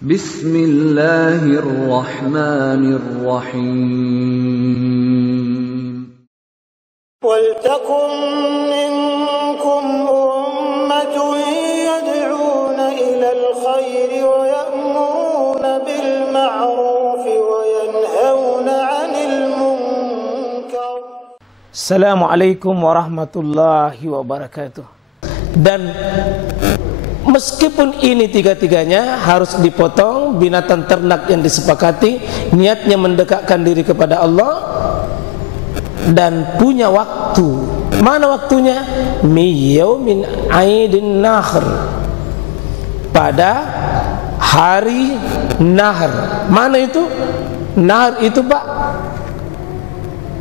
Bismillahirrahmanirrahim. Waltakum minkum ummatun yad'una ilal khairi wa ya'muruna bil ma'ruf wa yanhauna 'anil munkar. Assalamualaikum warahmatullahi wabarakatuh. Dan meskipun ini tiga-tiganya harus dipotong, binatang ternak yang disepakati, niatnya mendekatkan diri kepada Allah dan punya waktu. Mana waktunya? Miyaumin aidin nahr, pada hari nahr. Mana itu? Nahr itu Pak,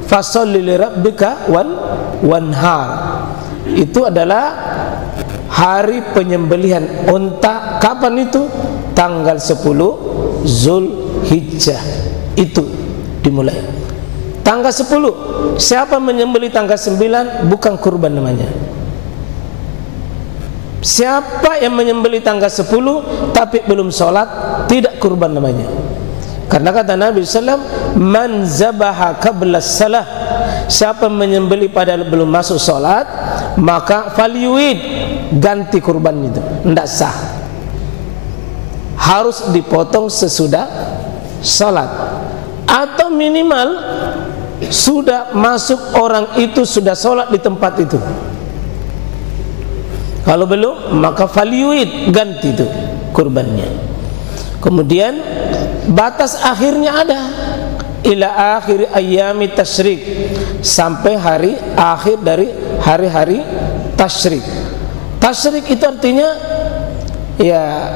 fasolli li rabbika wanhar. Itu adalah hari penyembelihan unta. Kapan itu? Tanggal 10 Zulhijjah. Itu dimulai tanggal 10. Siapa menyembelih tanggal 9 bukan kurban namanya. Siapa yang menyembelih tanggal 10 tapi belum sholat, tidak kurban namanya. Karena kata Nabi SAW, man zabaha qabla salah, siapa menyembelih padahal belum masuk sholat, maka falyuid, ganti kurban itu, tidak sah. Harus dipotong sesudah sholat, atau minimal sudah masuk orang itu, sudah sholat di tempat itu. Kalau belum, maka falyuid, ganti itu kurbannya. Kemudian batas akhirnya ada, ila akhir ayyami tasyrik, sampai hari akhir dari hari-hari tasyrik. Tasyrik itu artinya ya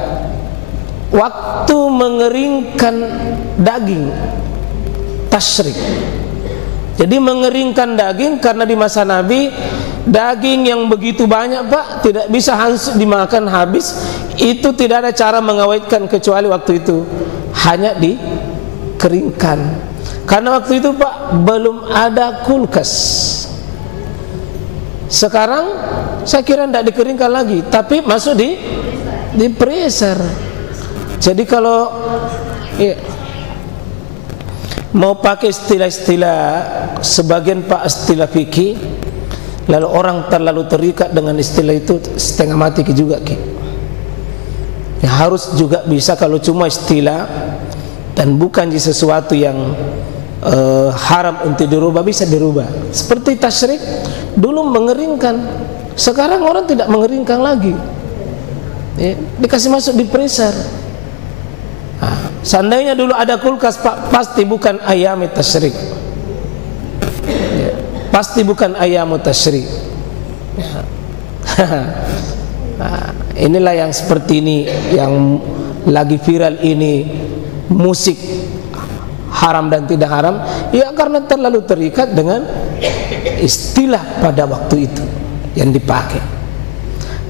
waktu mengeringkan daging, tasyrik. Jadi mengeringkan daging, karena di masa Nabi daging yang begitu banyak Pak, tidak bisa dimakan habis. Itu tidak ada cara mengawetkan kecuali waktu itu hanya dikeringkan. Karena waktu itu Pak belum ada kulkas. Sekarang saya kira tidak dikeringkan lagi, tapi masuk di freezer. Jadi kalau ya, mau pakai istilah-istilah sebagian Pak, istilah fikih, lalu orang terlalu terikat dengan istilah itu, setengah mati juga ya, harus juga bisa. Kalau cuma istilah dan bukan sesuatu yang haram untuk dirubah, bisa dirubah. Seperti tasyrik, dulu mengeringkan, sekarang orang tidak mengeringkan lagi ya, dikasih masuk di freezer. Nah, seandainya dulu ada kulkas Pak, pasti bukan ayam tasyrik ya, pasti bukan ayam tasyrik ya. Nah, inilah yang seperti ini yang lagi viral ini, musik haram dan tidak haram ya, karena terlalu terikat dengan istilah pada waktu itu yang dipakai.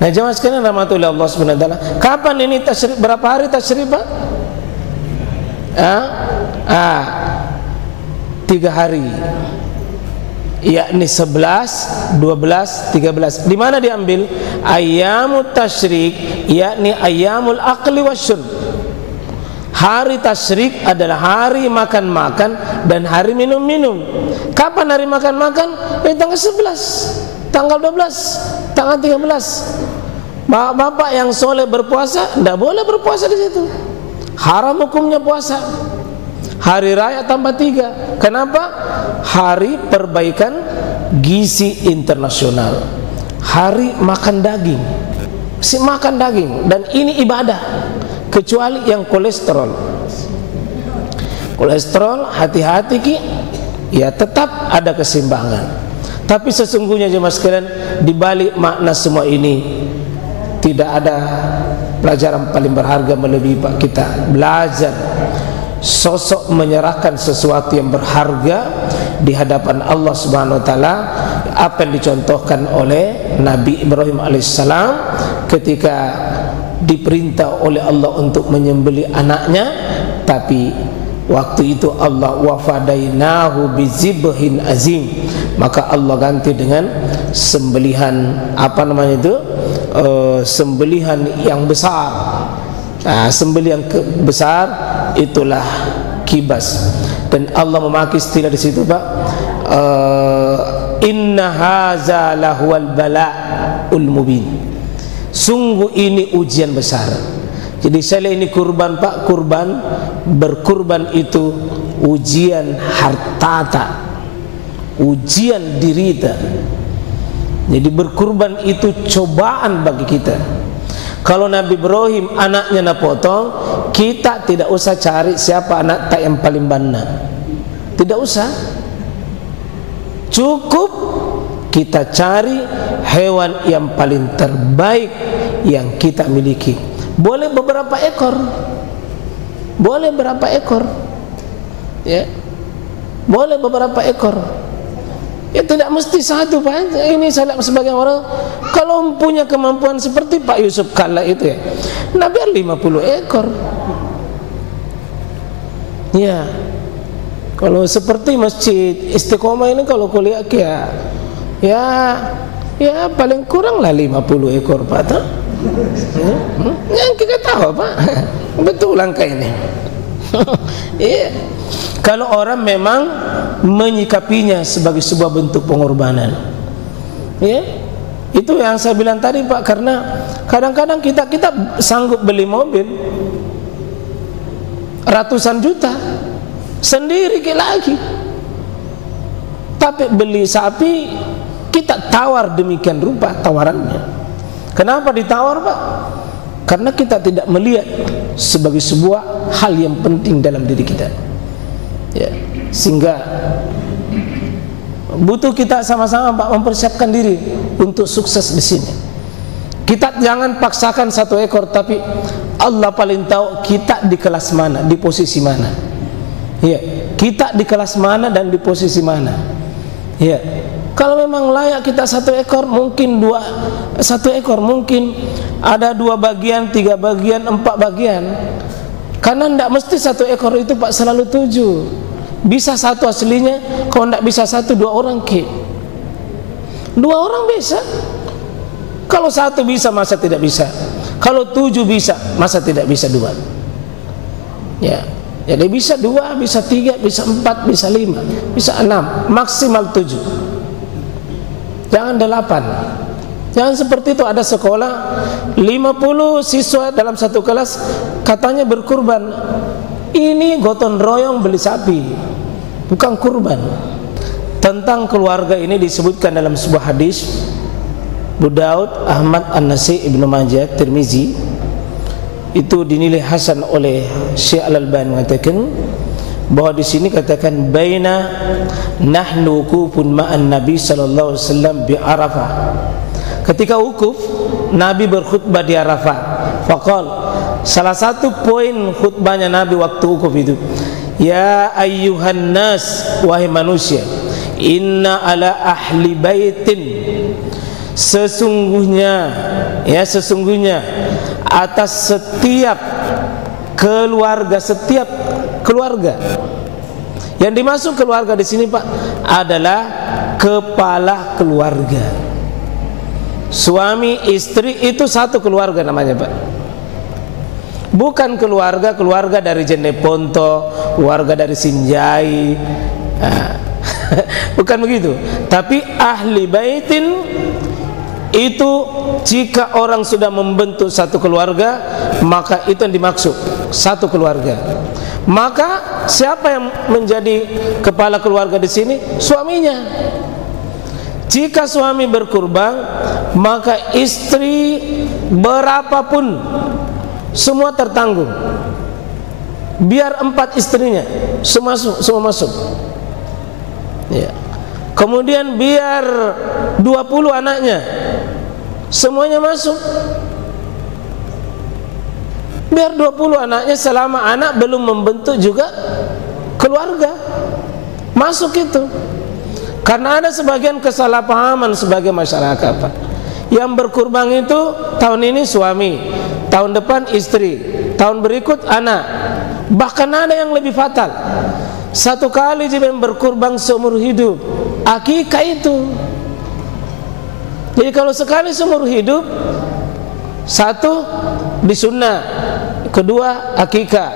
Nah jemaah sekalian rahmatullahi Allah subhanahu wa ta'ala, kapan ini tasyrik? Berapa hari tasyrik Pak? 3 hari, yakni 11, 12, 13. Di mana diambil? Ayyamut tasyrik, yakni ayyamul akli wasyurb. Hari tasyrik adalah hari makan-makan dan hari minum-minum. Kapan hari makan-makan? Tanggal 11, tanggal 12, tanggal 13. Bapak yang soleh berpuasa tidak boleh berpuasa di situ. Haram hukumnya puasa. Hari raya tambah 3. Kenapa? Hari perbaikan gizi internasional, hari makan daging, si makan daging, dan ini ibadah. Kecuali yang kolesterol, hati-hati Ki, ya tetap ada keseimbangan. Tapi sesungguhnya jemaah sekalian, di balik makna semua ini tidak ada pelajaran paling berharga melebihi Pak kita belajar sosok menyerahkan sesuatu yang berharga di hadapan Allah Subhanahu wa taala, apa yang dicontohkan oleh Nabi Ibrahim alaihissalam ketika diperintah oleh Allah untuk menyembelih anaknya, tapi waktu itu Allah wafadainahu bizibhin azim, maka Allah ganti dengan sembelihan, apa namanya itu, sembelihan yang besar, Nah, sembelih yang besar itulah kibas. Dan Allah memakai istilah di situ, Pak. Inna haza lahuwal bala'ul mubin. Sungguh ini ujian besar. Jadi saya ini kurban, Pak, kurban, berkurban itu ujian hartata, ujian dirita. Jadi berkurban itu cobaan bagi kita. Kalau Nabi Ibrahim anaknya napotong, kita tidak usah cari siapa anak tak yang paling bana. Tidak usah. Cukup kita cari hewan yang paling terbaik yang kita miliki. Boleh beberapa ekor, boleh berapa ekor, ya, boleh beberapa ekor. Ya tidak mesti satu, Pak. Ini saya lihat sebagian orang kalau punya kemampuan seperti Pak Yusuf Kalla itu, ya, Nabi 50 ekor. Ya, kalau seperti Masjid Istiqomah ini kalau kuliah ya paling kurang lah 50 ekor, Pak. Yang kita tahu, Pak. Betul langkah ini. Iya. Kalau orang memang menyikapinya sebagai sebuah bentuk pengorbanan, ya, itu yang saya bilang tadi, Pak. Karena kadang-kadang kita sanggup beli mobil ratusan juta sendiri lagi, tapi beli sapi kita tawar demikian rupa tawarannya. Kenapa ditawar, Pak? Karena kita tidak melihat sebagai sebuah hal yang penting dalam diri kita. Ya, sehingga butuh kita sama-sama, Pak, mempersiapkan diri untuk sukses di sini. Kita jangan paksakan satu ekor, tapi Allah paling tahu kita di kelas mana, di posisi mana. Ya, kita di kelas mana dan di posisi mana. Ya, kalau memang layak kita satu ekor, mungkin satu ekor mungkin ada 2 bagian, 3 bagian, 4 bagian. Karena tidak mesti satu ekor itu, Pak, selalu 7. Bisa satu aslinya, kalau tidak bisa satu, 2 orang 2 orang bisa. Kalau 1 bisa, masa tidak bisa? Kalau 7 bisa, masa tidak bisa 2? Ya, jadi bisa 2, bisa 3, bisa 4, bisa 5, bisa 6, maksimal 7. Jangan 8. Jangan seperti itu. Ada sekolah 50 siswa dalam satu kelas, katanya berkurban. Ini gotong royong beli sapi, bukan kurban. Tentang keluarga ini disebutkan dalam sebuah hadis Abu Daud, Ahmad, An-Nasai, Ibnu Majah, Tirmizi. Itu dinilai hasan oleh Syekh Al-Albani, mengatakan bahwa di sini katakan baina nahnu wukufun ma'an Nabi sallallahu alaihi wasallam bi Arafah. Ketika wukuf, Nabi berkhutbah di Arafah. Faqal, salah satu poin khutbahnya Nabi waktu wukuf itu, ya ayyuhan nas, wahai manusia, inna ala ahli baitin, sesungguhnya atas setiap keluarga yang dimaksud keluarga di sini, Pak, adalah kepala keluarga. Suami istri itu satu keluarga namanya, Pak. Bukan keluarga dari Jeneponto, keluarga dari Sinjai, bukan begitu. Tapi ahli baitin itu jika orang sudah membentuk satu keluarga, maka itu yang dimaksud satu keluarga. Maka siapa yang menjadi kepala keluarga di sini? Suaminya. Jika suami berkurban, maka istri berapapun semua tertanggung. Biar 4 istrinya semua masuk. Ya. Kemudian biar 20 anaknya semuanya masuk. Biar 20 anaknya, selama anak belum membentuk juga keluarga, masuk itu. Karena ada sebagian kesalahpahaman sebagai masyarakat, Pak. Yang berkurban itu tahun ini suami, tahun depan istri, tahun berikut anak. Bahkan ada yang lebih fatal, 1 kali jika berkurban seumur hidup, akikah itu. Jadi kalau sekali seumur hidup, 1 disunnah, kedua akikah.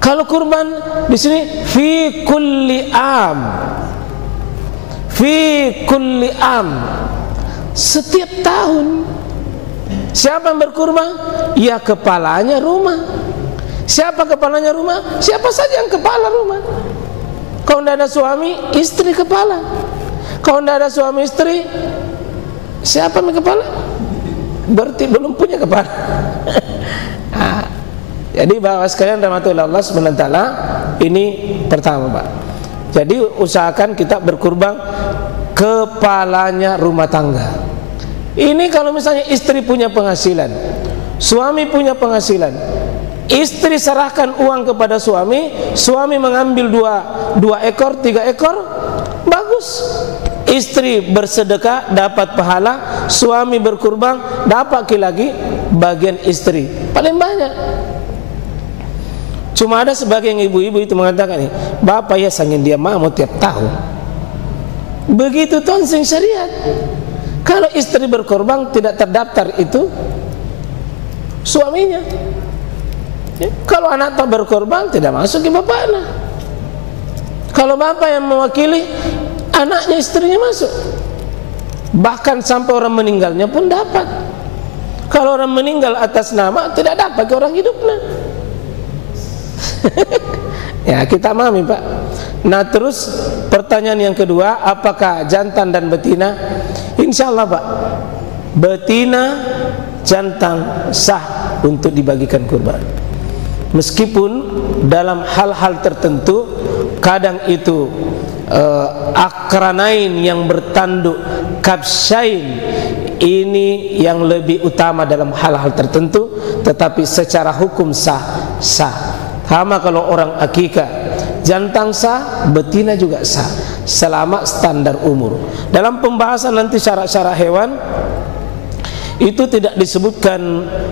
Kalau kurban di sini fi kulli am, fi kulli am, setiap tahun. Siapa yang berkurban? Ya kepalanya rumah. Siapa kepalanya rumah? Siapa saja yang kepala rumah. Kalau tidak ada suami, istri kepala. Kalau tidak ada suami istri, siapa yang kepala? Berarti belum punya kepala. Nah, jadi bahwa sekalian rahmatullah Allah SWT, ini pertama Pak. Jadi usahakan kita berkurban kepalanya rumah tangga. Ini kalau misalnya istri punya penghasilan, suami punya penghasilan, istri serahkan uang kepada suami, suami mengambil dua ekor, 3 ekor, bagus. Istri bersedekah dapat pahala, suami berkurban dapat lagi bagian istri paling banyak. Cuma ada sebagian ibu-ibu itu mengatakan nih, bapak ya sangin dia mau tiap tahun. Begitu tonseng syariat. Kalau istri berkorban tidak terdaftar itu suaminya. Kalau anak tak berkorban tidak masuk ke bapaknya. Kalau bapak yang mewakili, anaknya istrinya masuk. Bahkan sampai orang meninggalnya pun dapat. Kalau orang meninggal atas nama tidak dapat ke orang hidupnya. Ya kita pahami Pak. Nah terus pertanyaan yang kedua, apakah jantan dan betina? Insya Allah Pak, betina jantan sah untuk dibagikan kurban. Meskipun dalam hal-hal tertentu kadang itu akranain yang bertanduk kabsyain ini yang lebih utama dalam hal-hal tertentu, tetapi secara hukum sah. Sama kalau orang akikah, jantan sah, betina juga sah, selama standar umur. Dalam pembahasan nanti syarat-syarat hewan itu tidak disebutkan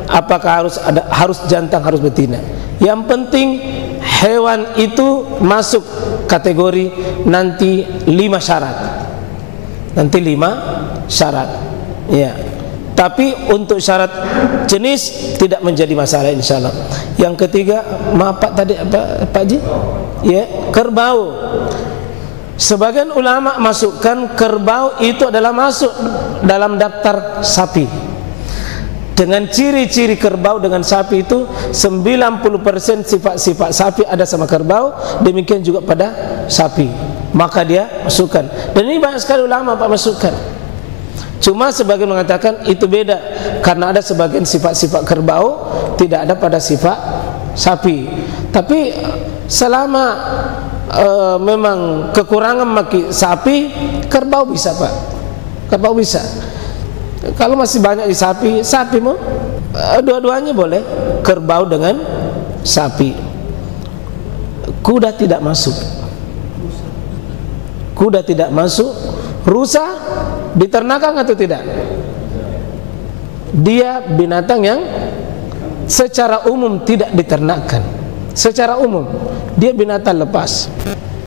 apakah harus jantan, harus betina. Yang penting hewan itu masuk kategori nanti 5 syarat. Nanti 5 syarat. Ya. Tapi untuk syarat jenis tidak menjadi masalah insyaallah. Yang ketiga, maaf Pak tadi apa Pak Ji? Ya, kerbau. Sebagian ulama masukkan kerbau itu adalah masuk dalam daftar sapi. Dengan ciri-ciri kerbau dengan sapi itu 90% sifat-sifat sapi ada sama kerbau, demikian juga pada sapi. Maka dia masukkan. Dan ini banyak sekali ulama Pak masukkan. Cuma sebagian mengatakan itu beda karena ada sebagian sifat-sifat kerbau tidak ada pada sifat sapi. Tapi selama memang kekurangan maki sapi, kerbau bisa Pak. Kerbau bisa. Kalau masih banyak di sapi mau dua-duanya boleh, kerbau dengan sapi. Kuda tidak masuk. Kuda tidak masuk. Rusa diternakan atau tidak? Dia binatang yang secara umum tidak diternakan. Secara umum dia binatang lepas.